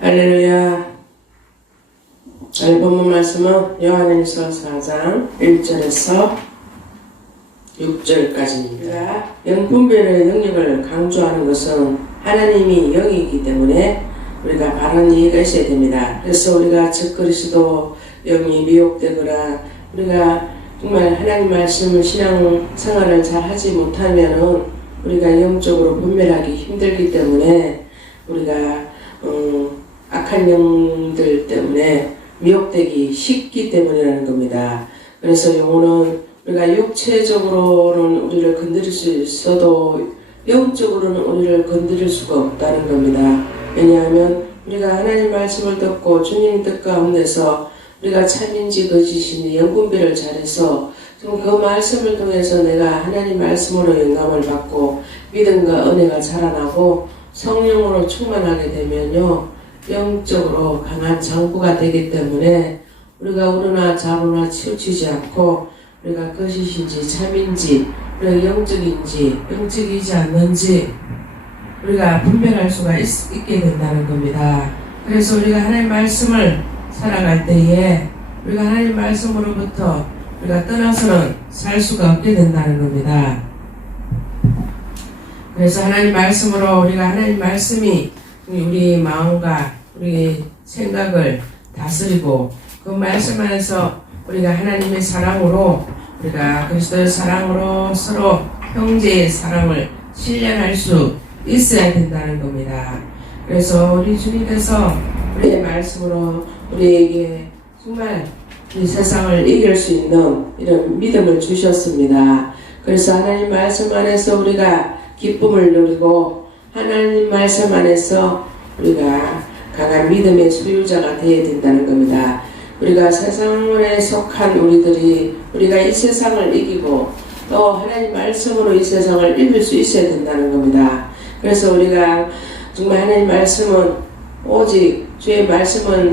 할렐루야. 오늘 본문 말씀은 요한일서 4장 1절에서 6절까지입니다. 영분별의 능력을 강조하는 것은 하나님이 영이기 때문에 우리가 바른 이해가 있어야 됩니다. 그래서 우리가 즉 그리스도 영이 미혹되거나 우리가 정말 하나님 말씀을 신앙생활을 잘 하지 못하면은 우리가 영적으로 분별하기 힘들기 때문에 우리가 악한 영들 때문에 미혹되기 쉽기 때문이라는 겁니다. 그래서 영혼은 우리가 육체적으로는 우리를 건드릴 수 있어도 영적으로는 우리를 건드릴 수가 없다는 겁니다. 왜냐하면 우리가 하나님 말씀을 듣고 주님 뜻 가운데서 우리가 참인지 거짓인지 영분별을 잘해서 그 말씀을 통해서 내가 하나님 말씀으로 영감을 받고 믿음과 은혜가 자라나고 성령으로 충만하게 되면요 영적으로 강한 장부가 되기 때문에 우리가 우러나 좌로나 치우치지 않고 우리가 거짓인지 참인지 우리가 영적인지 영적이지 않는지 우리가 분별할 수가 있게 된다는 겁니다. 그래서 우리가 하나님 말씀을 살아갈 때에 우리가 하나님 말씀으로부터 우리가 떠나서는 살 수가 없게 된다는 겁니다. 그래서 하나님 말씀으로 우리가 하나님 말씀이 우리 마음과 우리 생각을 다스리고 그 말씀 안에서 우리가 하나님의 사랑으로 우리가 그리스도의 사랑으로 서로 형제의 사랑을 실현할 수 있어야 된다는 겁니다. 그래서 우리 주님께서 우리의 말씀으로 우리에게 정말 이 세상을 이길 수 있는 이런 믿음을 주셨습니다. 그래서 하나님 말씀 안에서 우리가 기쁨을 누리고 하나님 말씀 안에서 우리가 강한 믿음의 소유자가 되어야 된다는 겁니다. 우리가 세상에 속한 우리들이 우리가 이 세상을 이기고 또 하나님 말씀으로 이 세상을 이길 수 있어야 된다는 겁니다. 그래서 우리가 정말 하나님 말씀은 오직 주의 말씀은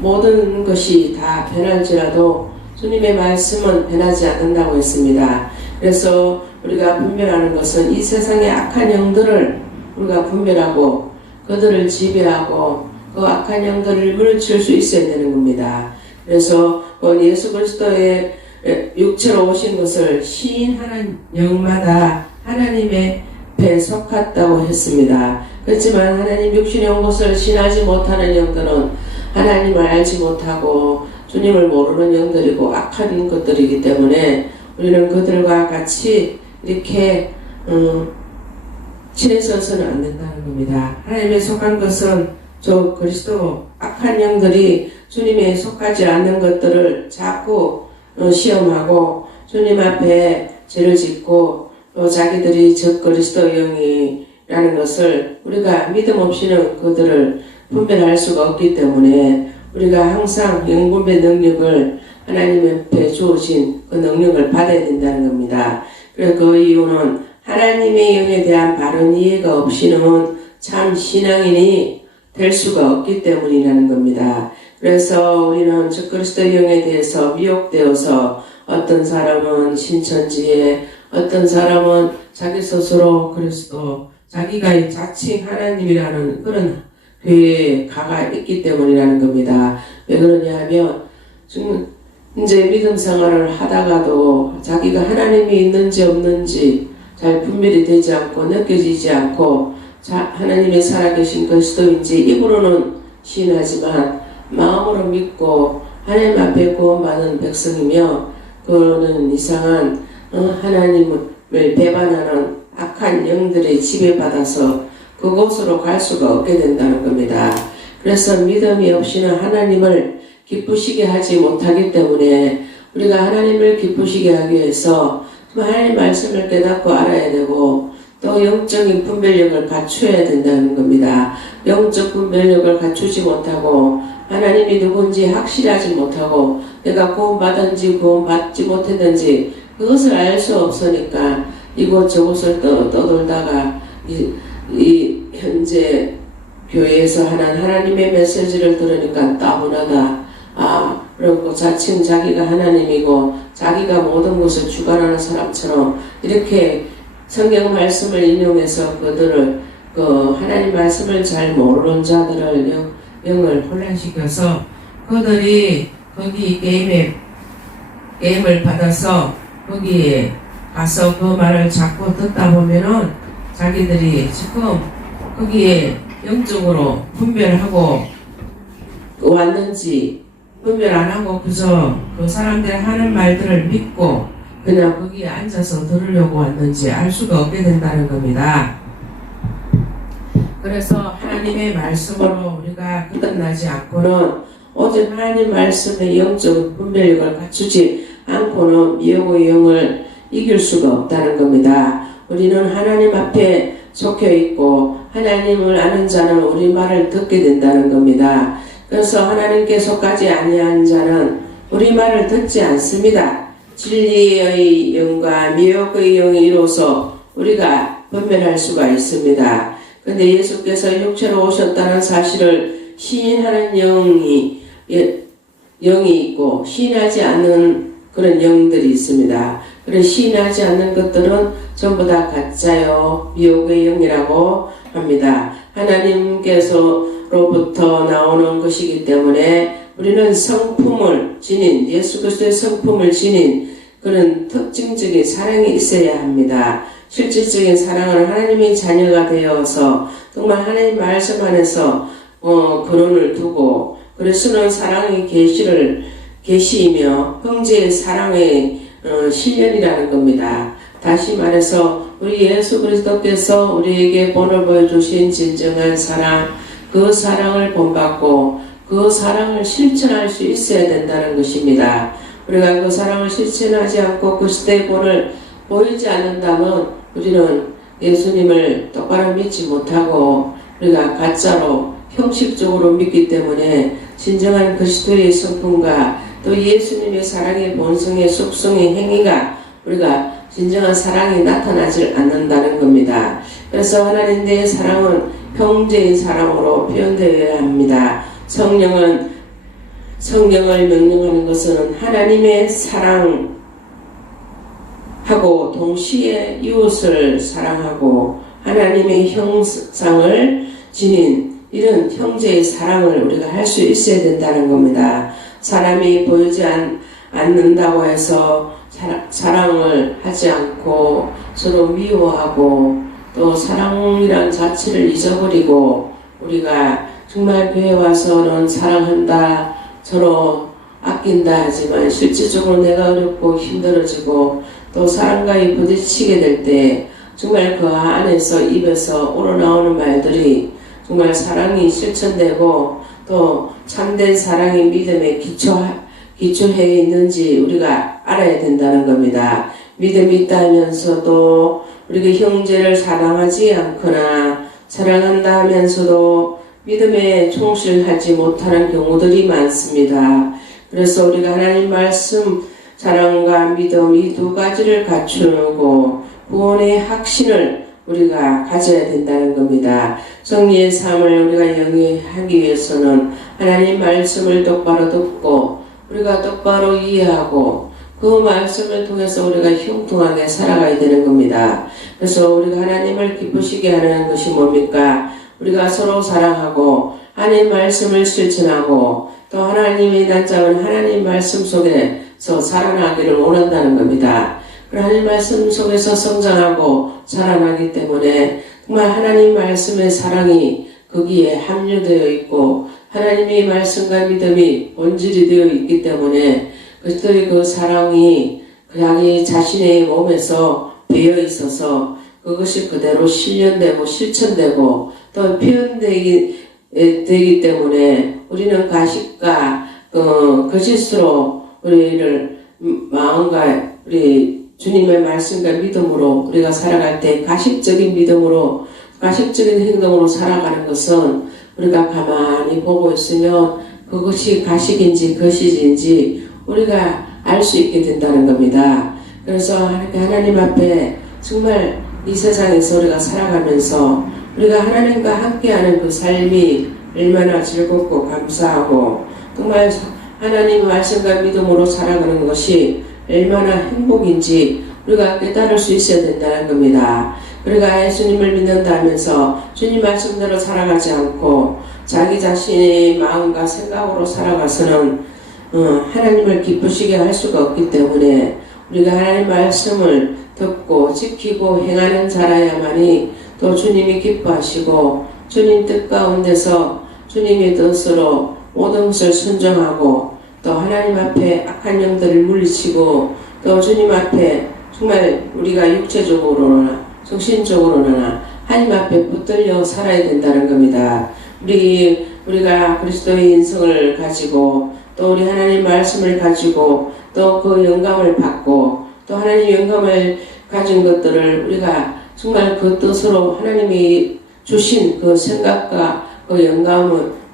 모든 것이 다 변할지라도 주님의 말씀은 변하지 않는다고 했습니다. 그래서 우리가 분별하는 것은 이 세상의 악한 영들을 우리가 분별하고 그들을 지배하고 그 악한 영들을 물리칠 수 있어야 되는 겁니다. 그래서 예수 그리스도의 육체로 오신 것을 시인하는 영마다 하나님의 배에 속았다고 했습니다. 그렇지만 하나님 육신에 온 것을 신하지 못하는 영들은 하나님을 알지 못하고 주님을 모르는 영들이고 악한 것들이기 때문에 우리는 그들과 같이 이렇게 친해서서는 안 된다는 겁니다. 하나님에 속한 것은 저 그리스도 악한 영들이 주님에 속하지 않는 것들을 자꾸 시험하고 주님 앞에 죄를 짓고 또 자기들이 저 그리스도 영이라는 것을 우리가 믿음 없이는 그들을 분별할 수가 없기 때문에 우리가 항상 영분별 능력을 하나님 앞에 주어진 그 능력을 받아야 된다는 겁니다. 그래서 그 이유는 하나님의 영에 대한 바른 이해가 없이는 참 신앙인이 될 수가 없기 때문이라는 겁니다. 그래서 우리는 저 그리스도 영에 대해서 미혹되어서 어떤 사람은 신천지에 어떤 사람은 자기 스스로 그리스도 자기가 자칭 하나님이라는 그런 교회에 가가 있기 때문이라는 겁니다. 왜 그러냐 하면 지금 이제 믿음 생활을 하다가도 자기가 하나님이 있는지 없는지 잘 분별이 되지 않고 느껴지지 않고 하나님의 살아계신 그리스도인지 입으로는 시인하지만 마음으로 믿고 하나님 앞에 구원받은 백성이며 그는 이상한 하나님을 배반하는 악한 영들의 지배받아서 그곳으로 갈 수가 없게 된다는 겁니다. 그래서 믿음이 없이는 하나님을 기쁘시게 하지 못하기 때문에 우리가 하나님을 기쁘시게 하기 위해서 하나님 말씀을 깨닫고 알아야 되고 또 영적인 분별력을 갖춰야 된다는 겁니다. 영적 분별력을 갖추지 못하고 하나님이 누군지 확실하지 못하고 내가 구원받은지 구원받지 못했는지 그것을 알 수 없으니까 이곳저곳을 떠돌다가 이 현재 교회에서 하는 하나님의 메시지를 들으니까 따분하다. 그리고 자칭 자기가 하나님이고 자기가 모든 것을 주관하는 사람처럼 이렇게 성경 말씀을 인용해서 그들을 하나님 말씀을 잘 모르는 자들을 영을 혼란시켜서 그들이 거기 게임을 받아서 거기에 가서 그 말을 자꾸 듣다 보면은 자기들이 지금 거기에 영적으로 분별하고 왔는지 분별 안 하고 그저 그 사람들이 하는 말들을 믿고 그냥 거기에 앉아서 들으려고 왔는지 알 수가 없게 된다는 겁니다. 그래서 하나님의 말씀으로 우리가 끝나지 않고는 오직 하나님 말씀의 영적 분별력을 갖추지 않고는 미혹의 영을 이길 수가 없다는 겁니다. 우리는 하나님 앞에 속혀 있고 하나님을 아는 자는 우리 말을 듣게 된다는 겁니다. 그래서 하나님께 속하지 아니한 자는 우리 말을 듣지 않습니다. 진리의 영과 미혹의 영이 이로써 우리가 분별할 수가 있습니다. 근데 예수께서 육체로 오셨다는 사실을 시인하는 영이 있고 시인하지 않는 그런 영들이 있습니다. 그런 시인하지 않는 것들은 전부 다 가짜요 미혹의 영이라고 합니다. 하나님께서로부터 나오는 것이기 때문에 우리는 성품을 지닌 예수 그리스도의 성품을 지닌 그런 특징적인 사랑이 있어야 합니다. 실질적인 사랑은 하나님의 자녀가 되어서 정말 하나님 말씀 안에서 근원을 두고 그리스도는 사랑의 계시이며 형제의 사랑의 실현이라는 겁니다. 다시 말해서 우리 예수 그리스도께서 우리에게 본을 보여주신 진정한 사랑, 그 사랑을 본받고 그 사랑을 실천할 수 있어야 된다는 것입니다. 우리가 그 사랑을 실천하지 않고 그 시대의 본을 보이지 않는다면 우리는 예수님을 똑바로 믿지 못하고 우리가 가짜로 형식적으로 믿기 때문에 진정한 그리스도의 성품과 또 예수님의 사랑의 본성의 속성의 행위가 우리가 진정한 사랑이 나타나질 않는다는 겁니다. 그래서 하나님 내 사랑은 형제의 사랑으로 표현되어야 합니다. 성령을 명령하는 것은 하나님의 사랑하고 동시에 이웃을 사랑하고 하나님의 형상을 지닌 이런 형제의 사랑을 우리가 할 수 있어야 된다는 겁니다. 사람이 보이지 않는다고 해서 사랑을 하지 않고 서로 미워하고 또 사랑이란 자체를 잊어버리고 우리가 정말 교회 와서는 사랑한다 서로 아낀다 하지만 실질적으로 내가 어렵고 힘들어지고 또 사람과의 부딪히게 될 때 정말 그 안에서 입에서 우러나오는 말들이 정말 사랑이 실천되고 또 참된 사랑이 믿음에 기초해 있는지 우리가 알아야 된다는 겁니다. 믿음이 있다면서도 우리가 형제를 사랑하지 않거나 사랑한다 하면서도 믿음에 충실하지 못하는 경우들이 많습니다. 그래서 우리가 하나님 말씀 사랑과 믿음 이 두 가지를 갖추고 구원의 확신을 우리가 가져야 된다는 겁니다. 성리의 삶을 우리가 영위하기 위해서는 하나님 말씀을 똑바로 듣고 우리가 똑바로 이해하고 그 말씀을 통해서 우리가 형통하게 살아가야 되는 겁니다. 그래서 우리가 하나님을 기쁘시게 하는 것이 뭡니까? 우리가 서로 사랑하고 하나님 말씀을 실천하고 또 하나님의 단짝은 하나님 말씀 속에서 살아나기를 원한다는 겁니다. 하나님 말씀 속에서 성장하고 자라나기 때문에 정말 하나님 말씀의 사랑이 거기에 함유되어 있고 하나님의 말씀과 믿음이 본질이 되어 있기 때문에 그리스도의 그 사랑이 자기 자신의 몸에서 배어 있어서 그것이 그대로 실현되고 실천되고 또 표현되기 때문에 우리는 가식과 거짓으로 우리를 마음과 우리 주님의 말씀과 믿음으로 우리가 살아갈 때 가식적인 믿음으로 가식적인 행동으로 살아가는 것은 우리가 가만히 보고 있으면 그것이 가식인지 거짓인지 우리가 알 수 있게 된다는 겁니다. 그래서 하나님 앞에 정말 이 세상에서 우리가 살아가면서 우리가 하나님과 함께하는 그 삶이 얼마나 즐겁고 감사하고 정말 하나님 말씀과 믿음으로 살아가는 것이 얼마나 행복인지 우리가 깨달을 수 있어야 된다는 겁니다. 우리가 예수님을 믿는다면서 주님 말씀대로 살아가지 않고 자기 자신의 마음과 생각으로 살아가서는 하나님을 기쁘시게 할 수가 없기 때문에 우리가 하나님 말씀을 듣고 지키고 행하는 자라야만이 또 주님이 기뻐하시고 주님 뜻 가운데서 주님의 뜻으로 모든 것을 순종하고 또 하나님 앞에 악한 영들을 물리치고 또 주님 앞에 정말 우리가 육체적으로나 정신적으로나 하나님 앞에 붙들려 살아야 된다는 겁니다. 우리가 그리스도의 인성을 가지고 또 우리 하나님 말씀을 가지고 또 그 영감을 받고 또 하나님 영감을 가진 것들을 우리가 정말 그 뜻으로 하나님이 주신 그 생각과 그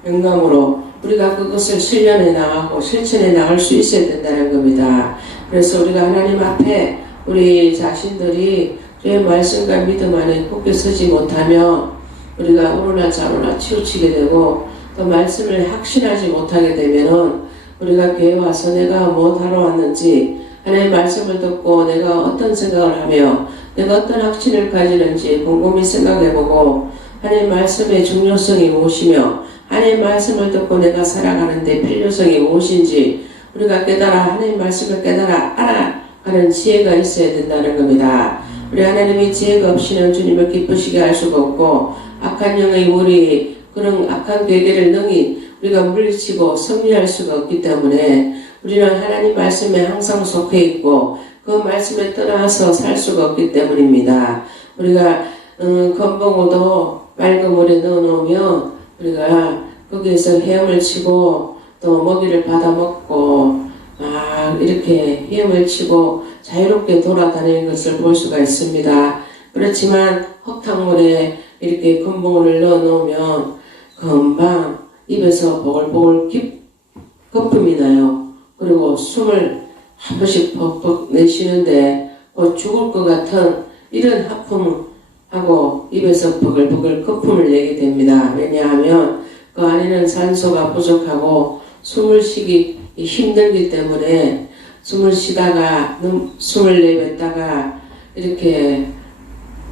영감으로 우리가 그것을 실현해 나가고 실천해 나갈 수 있어야 된다는 겁니다. 그래서 우리가 하나님 앞에 우리 자신들이 주의 말씀과 믿음 안에 굳게 서지 못하며 우리가 오르나 좌로나 치우치게 되고 또 말씀을 확신하지 못하게 되면은 우리가 교회 와서 내가 뭐 하러 왔는지 하나님의 말씀을 듣고 내가 어떤 생각을 하며 내가 어떤 확신을 가지는지 곰곰이 생각해보고 하나님의 말씀의 중요성이 무엇이며 하나님의 말씀을 듣고 내가 살아가는데 필요성이 무엇인지 우리가 하나님의 말씀을 알아가는 지혜가 있어야 된다는 겁니다. 우리 하나님의 지혜가 없이는 주님을 기쁘시게 할 수가 없고 악한 영의 우리 그런 악한 괴계를 능히 우리가 물리치고 승리할 수가 없기 때문에 우리는 하나님 말씀에 항상 속해 있고 그 말씀에 떠나서 살 수가 없기 때문입니다. 우리가 건봉우도 맑은 물에 넣어놓으면 우리가 거기에서 헤엄을 치고 또 먹이를 받아먹고 이렇게 헤엄을 치고 자유롭게 돌아다니는 것을 볼 수가 있습니다. 그렇지만 흙탕물에 이렇게 건봉우를 넣어놓으면 금방 입에서 보글보글 거품이 나요. 그리고 숨을 한 번씩 벅벅 내쉬는데 죽을 것 같은 이런 하품하고 입에서 버글버글 거품을 내게 됩니다. 왜냐하면 그 안에는 산소가 부족하고 숨을 쉬기 힘들기 때문에 숨을 쉬다가 숨을 내뱉다가 이렇게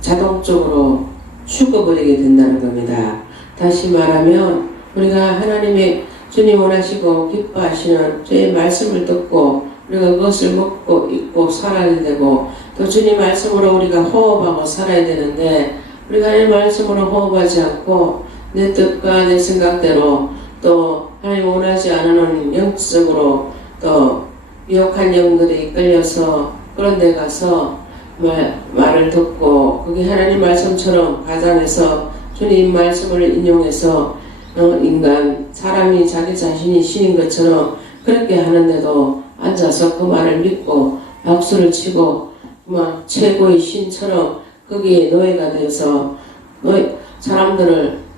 자동적으로 죽어버리게 된다는 겁니다. 다시 말하면 우리가 하나님의 주님 원하시고 기뻐하시는 주의 말씀을 듣고 우리가 그것을 먹고 입고 살아야 되고 또 주님 말씀으로 우리가 호흡하고 살아야 되는데 우리가 하나님 말씀으로 호흡하지 않고 내 뜻과 내 생각대로 또 하나님 원하지 않는 영적으로 또 미혹한 영들이 이끌려서 그런 데 가서 말을 듣고 그게 하나님 말씀처럼 가장해서 주님 말씀을 인용해서 사람이 자기 자신이 신인 것처럼 그렇게 하는데도 앉아서 그 말을 믿고 박수를 치고 막 최고의 신처럼 거기에 노예가 되어서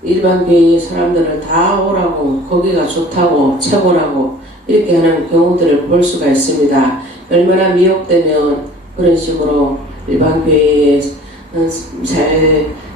일반 교회의 사람들을 다 오라고 거기가 좋다고 최고라고 이렇게 하는 경우들을 볼 수가 있습니다. 얼마나 미혹되면 그런 식으로 일반 교회에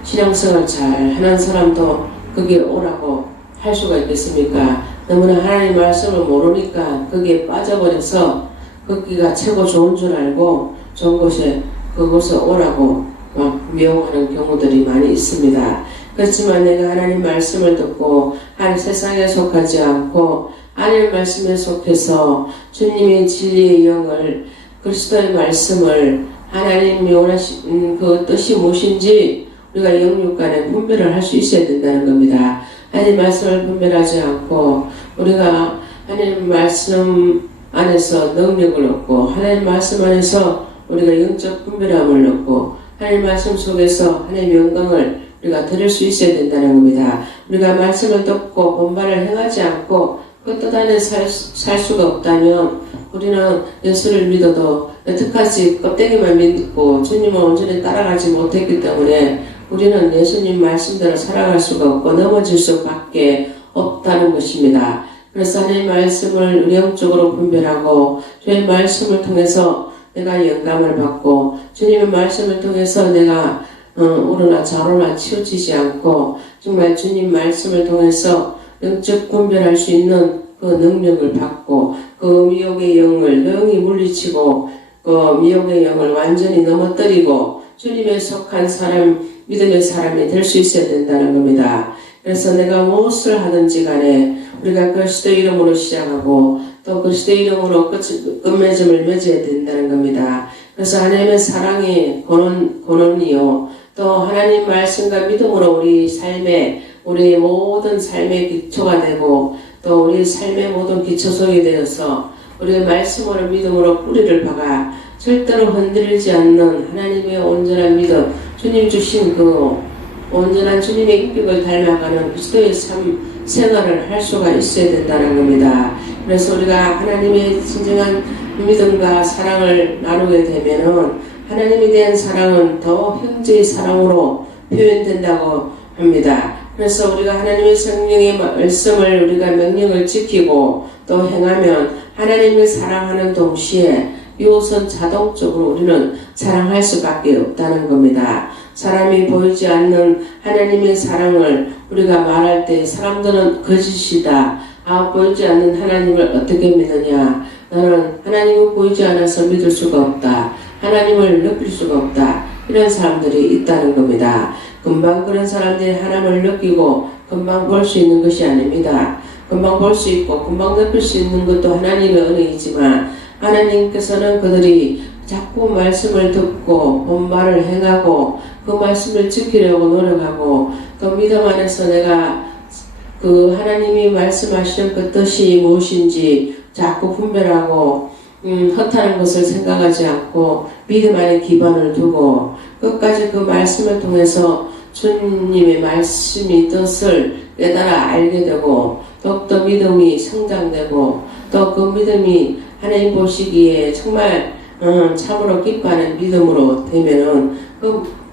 신앙생활 잘 하는 사람도 거기에 오라고 할 수가 있겠습니까? 너무나 하나님 말씀을 모르니까 거기에 빠져버려서 거기가 최고 좋은 줄 알고 좋은 곳에 그곳에 오라고 막 미혹하는 경우들이 많이 있습니다. 그렇지만 내가 하나님 말씀을 듣고 세상에 속하지 않고 하나님 말씀에 속해서 주님의 진리의 영을 그리스도의 말씀을 하나님이 원하신 그 뜻이 무엇인지 우리가 영육간에 분별을 할 수 있어야 된다는 겁니다. 하나님 말씀을 분별하지 않고 우리가 하나님 말씀 안에서 능력을 얻고 하나님 말씀 안에서 우리가 영적 분별함을 얻고 하나님 말씀 속에서 하나님의 영광을 우리가 들을 수 있어야 된다는 겁니다. 우리가 말씀을 듣고 본바를 행하지 않고 그 뜻 안에 살 수가 없다면 우리는 예수를 믿어도 여태까지 껍데기만 믿고 주님을 온전히 따라가지 못했기 때문에 우리는 예수님 말씀대로 살아갈 수가 없고 넘어질 수밖에 없다는 것입니다. 그래서 하나님의 말씀을 영적으로 분별하고 주의 말씀을 통해서 내가 영감을 받고 주님의 말씀을 통해서 내가 오르나 좌로나 치우치지 않고 정말 주님 말씀을 통해서 영적 분별할 수 있는 그 능력을 받고 그 미혹의 영을 능히 물리치고 그 미혹의 영을 완전히 넘어뜨리고 주님에 속한 사람 믿음의 사람이 될 수 있어야 된다는 겁니다. 그래서 내가 무엇을 하든지 간에 우리가 그리스도 이름으로 시작하고 또 그리스도 이름으로 끝맺음을 맺어야 된다는 겁니다. 그래서 하나님의 사랑이 권원이요. 또 하나님 말씀과 믿음으로 우리 모든 삶의 기초가 되고 또 우리 삶의 모든 기초석이 되어서 우리의 말씀으로 믿음으로 뿌리를 박아 절대로 흔들리지 않는 하나님의 온전한 믿음, 주님 주신 그 온전한 주님의 인격을 닮아가는 그리스도의 생활을 할 수가 있어야 된다는 겁니다. 그래서 우리가 하나님의 진정한 믿음과 사랑을 나누게 되면은 하나님에 대한 사랑은 더 형제의 사랑으로 표현된다고 합니다. 그래서 우리가 하나님의 성령의 말씀을 우리가 명령을 지키고 또 행하면 하나님을 사랑하는 동시에 이웃은 자동적으로 우리는 사랑할 수밖에 없다는 겁니다. 사람이 보이지 않는 하나님의 사랑을 우리가 말할 때 사람들은 거짓이다. 보이지 않는 하나님을 어떻게 믿느냐. 나는 하나님을 보이지 않아서 믿을 수가 없다. 하나님을 느낄 수가 없다. 이런 사람들이 있다는 겁니다. 금방 그런 사람들이 하나님을 느끼고 금방 볼 수 있는 것이 아닙니다. 금방 볼 수 있고 금방 느낄 수 있는 것도 하나님의 은혜이지만 하나님께서는 그들이 자꾸 말씀을 듣고 본 말을 행하고 그 말씀을 지키려고 노력하고 또 믿음 안에서 내가 그 하나님이 말씀하시는 그 뜻이 무엇인지 자꾸 분별하고 허탄한 것을 생각하지 않고 믿음 안에 기반을 두고 끝까지 그 말씀을 통해서 주님의 말씀이 뜻을 깨달아 알게 되고 더욱더 믿음이 성장되고 또 그 믿음이 하나님 보시기에 정말 참으로 기뻐하는 믿음으로 되면은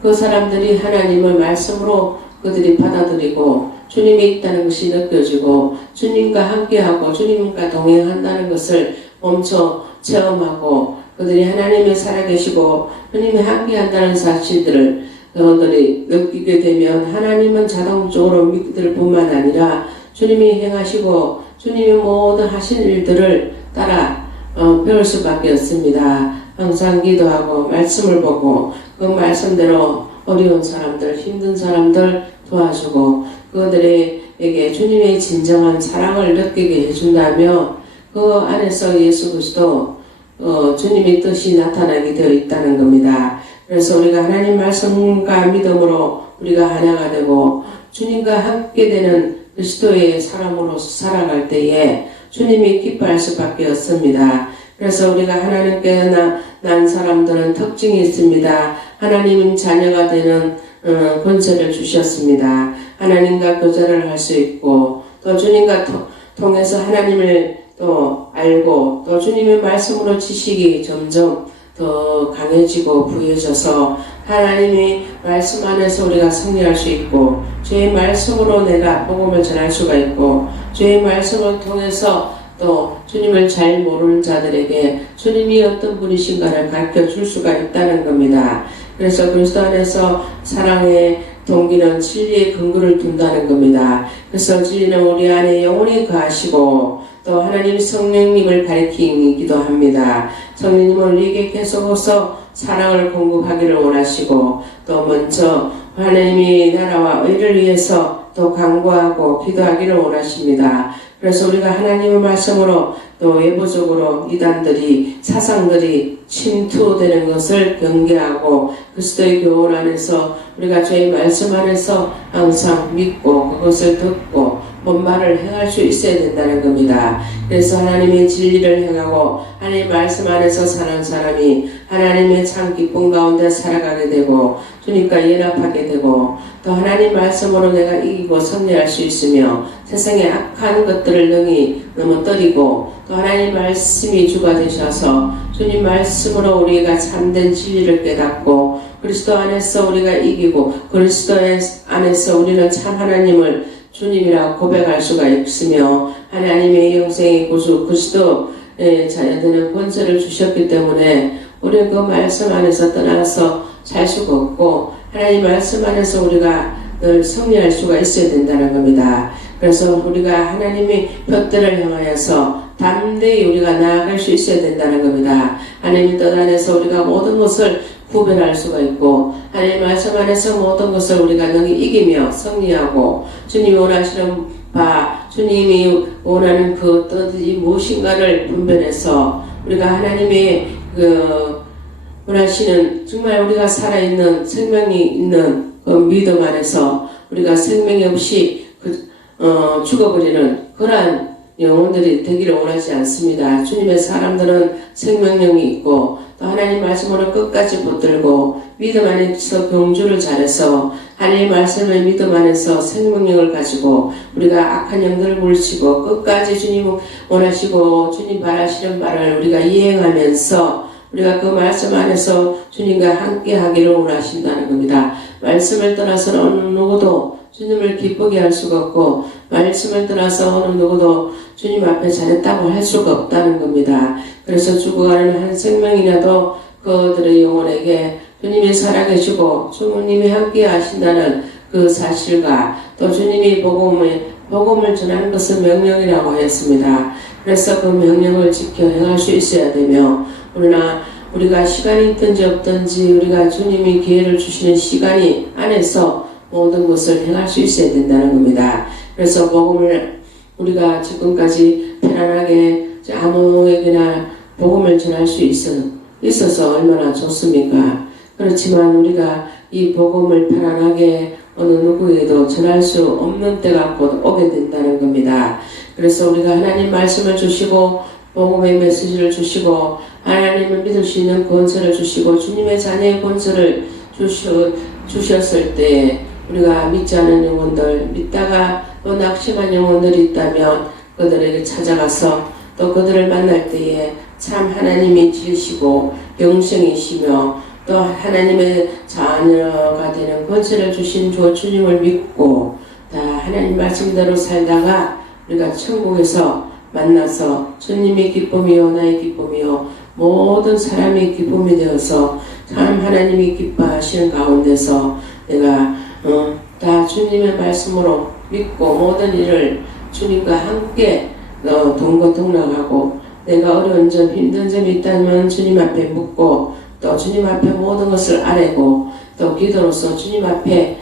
그 사람들이 하나님을 말씀으로 그들이 받아들이고 주님이 있다는 것이 느껴지고 주님과 함께하고 주님과 동행한다는 것을 멈춰 체험하고 그들이 하나님이 살아계시고 주님이 함께한다는 사실들을 그들이 느끼게 되면 하나님은 자동적으로 믿을 뿐만 아니라 주님이 행하시고 주님이 모든 하신 일들을 따라 배울 수밖에 없습니다. 항상 기도하고 말씀을 보고 그 말씀대로 어려운 사람들, 힘든 사람들 도와주고 그들에게 주님의 진정한 사랑을 느끼게 해준다며 그 안에서 예수 그리스도 주님의 뜻이 나타나게 되어 있다는 겁니다. 그래서 우리가 하나님 말씀과 믿음으로 우리가 하나가 되고 주님과 함께 되는 그리스도의 사람으로서 살아갈 때에 주님이 기뻐할 수밖에 없습니다. 그래서 우리가 하나님께 난 사람들은 특징이 있습니다. 하나님 자녀가 되는 권세를 주셨습니다. 하나님과 교제를 할 수 있고 또 주님과 통해서 하나님을 또 알고 또 주님의 말씀으로 지식이 점점 더 강해지고 부여져서 하나님의 말씀 안에서 우리가 승리할 수 있고 주의 말씀으로 내가 복음을 전할 수가 있고 주의 말씀을 통해서 또 주님을 잘 모르는 자들에게 주님이 어떤 분이신가를 가르쳐 줄 수가 있다는 겁니다. 그래서 그리스도 안에서 사랑의 동기는 진리의 근거를 둔다는 겁니다. 그래서 진리는 우리 안에 영원히 거하시고 또 하나님 성령님을 가리키기도 합니다. 성령님은 우리에게 계속해서 사랑을 공급하기를 원하시고 또 먼저 하나님의 나라와 의를 위해서 또 간구하고 기도하기를 원하십니다. 그래서 우리가 하나님의 말씀으로 또 외부적으로 이단들이 사상들이 침투되는 것을 경계하고 그리스도의 교훈 안에서 우리가 주의 말씀 안에서 항상 믿고 그것을 듣고 본 말을 행할 수 있어야 된다는 겁니다. 그래서 하나님의 진리를 행하고 하나님의 말씀 안에서 사는 사람이 하나님의 참 기쁨 가운데 살아가게 되고 주님과 연합하게 되고 또 하나님 말씀으로 내가 이기고 승리할 수 있으며 세상의 악한 것들을 능히 넘어뜨리고 또 하나님 말씀이 주가 되셔서 주님 말씀으로 우리가 참된 진리를 깨닫고 그리스도 안에서 우리가 이기고 그리스도 안에서 우리는 참 하나님을 주님이라고 고백할 수가 있으며 하나님의 영생의 구주 그리스도의 자녀되는 권세를 주셨기 때문에 우리는 그 말씀 안에서 떠나서 살 수가 없고 하나님 말씀 안에서 우리가 늘 승리할 수가 있어야 된다는 겁니다. 그래서 우리가 하나님의 뜻대로 향하여서 담대히 우리가 나아갈 수 있어야 된다는 겁니다. 하나님의 뜻 안에서 우리가 모든 것을 구별할 수가 있고 하나님 말씀 안에서 모든 것을 우리가 능히 이기며 승리하고 주님이 원하시는 바 주님이 원하는 그 어떤 뜻이 무엇인가를 분별해서 우리가 하나님의 원하시는 정말 우리가 살아있는 생명이 있는 그 믿음 안에서 우리가 생명이 없이 죽어버리는 그러한 영혼들이 되기를 원하지 않습니다. 주님의 사람들은 생명력이 있고 또 하나님 말씀으로 끝까지 붙들고 믿음 안에서 경주를 잘해서 하나님 말씀의 믿음 안에서 생명력을 가지고 우리가 악한 영들을 물리치고 끝까지 주님 원하시고 주님 바라시는 바를 우리가 이행하면서 우리가 그 말씀 안에서 주님과 함께 하기를 원하신다는 겁니다. 말씀을 떠나서는 어느 누구도 주님을 기쁘게 할 수가 없고 말씀을 떠나서 어느 누구도 주님 앞에 잘했다고 할 수가 없다는 겁니다. 그래서 죽어가는 한 생명이라도 그들의 영혼에게 주님이 살아계시고 주님이 함께 하신다는 그 사실과 또 주님이 복음을 전하는 것은 명령이라고 했습니다. 그래서 그 명령을 지켜 행할 수 있어야 되며 그러나 우리가 시간이 있든지 없든지 우리가 주님이 기회를 주시는 시간이 안에서 모든 것을 행할 수 있어야 된다는 겁니다. 그래서 복음을 우리가 지금까지 편안하게 아무에게나 복음을 전할 수 있어서 얼마나 좋습니까? 그렇지만 우리가 이 복음을 편안하게 어느 누구에게도 전할 수 없는 때가 곧 오게 된다는 겁니다. 그래서 우리가 하나님 말씀을 주시고 복음의 메시지를 주시고 하나님을 믿을 수 있는 권세를 주시고 주님의 자녀의 권세를 주셨을 때 우리가 믿지 않은 영혼들, 믿다가 또 낙심한 영혼들이 있다면 그들에게 찾아가서 또 그들을 만날 때에 참 하나님이 지으시고 영생이시며 또 하나님의 자녀가 되는 권세를 주신 주님을 믿고 다 하나님 말씀대로 살다가 우리가 천국에서 만나서 주님의 기쁨이요 나의 기쁨이요 모든 사람의 기쁨이 되어서 참 하나님이 기뻐하시는 가운데서 내가 다 주님의 말씀으로 믿고 모든 일을 주님과 함께 동거동락하고 내가 어려운 점 힘든 점이 있다면 주님 앞에 묻고 또 주님 앞에 모든 것을 아뢰고 또 기도로서 주님 앞에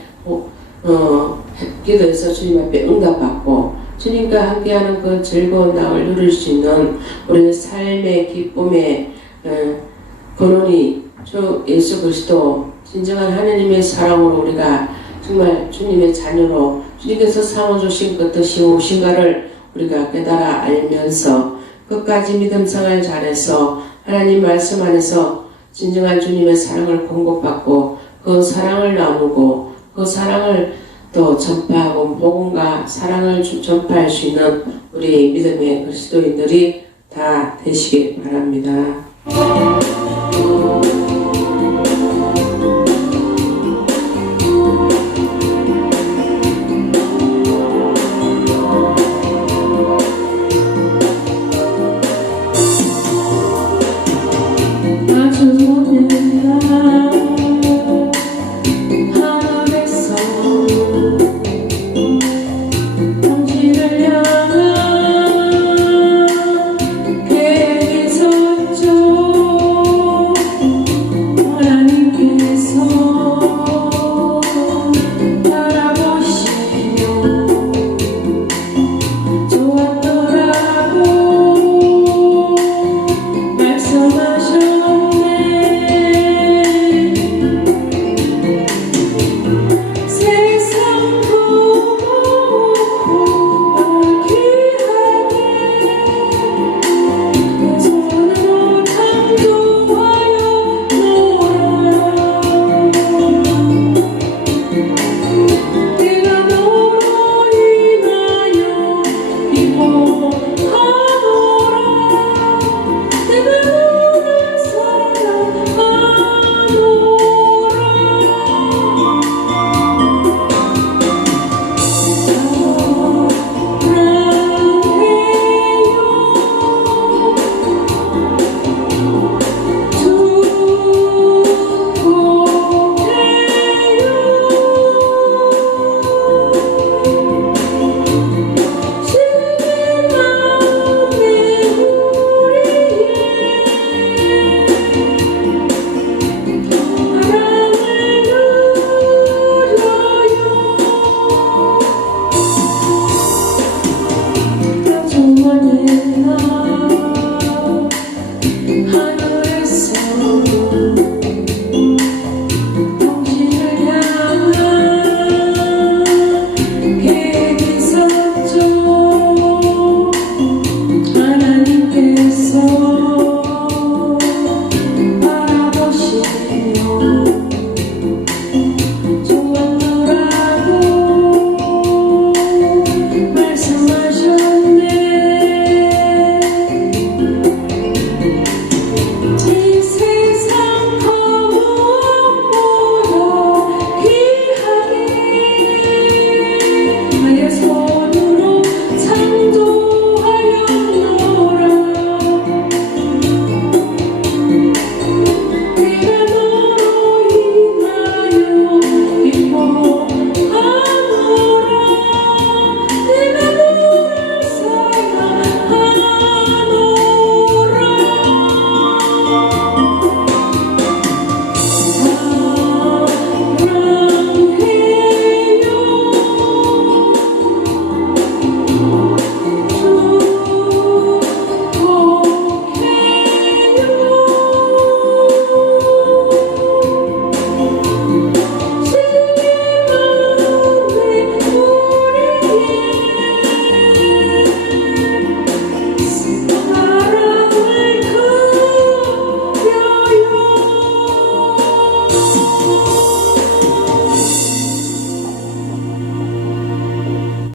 기도해서 주님 앞에 응답받고 주님과 함께하는 그 즐거운 낙을 누릴 수 있는 우리의 삶의 기쁨의 근원이 주 예수 그리스도 진정한 하나님의 사랑으로 우리가 정말 주님의 자녀로 주님께서 삼아주신 그 뜻이 무엇인가를 우리가 깨달아 알면서 끝까지 믿음 생활 잘해서 하나님 말씀 안에서 진정한 주님의 사랑을 공급받고 그 사랑을 나누고 그 사랑을 또 전파하고 복음과 사랑을 전파할 수 있는 우리 믿음의 그리스도인들이 다 되시길 바랍니다. 해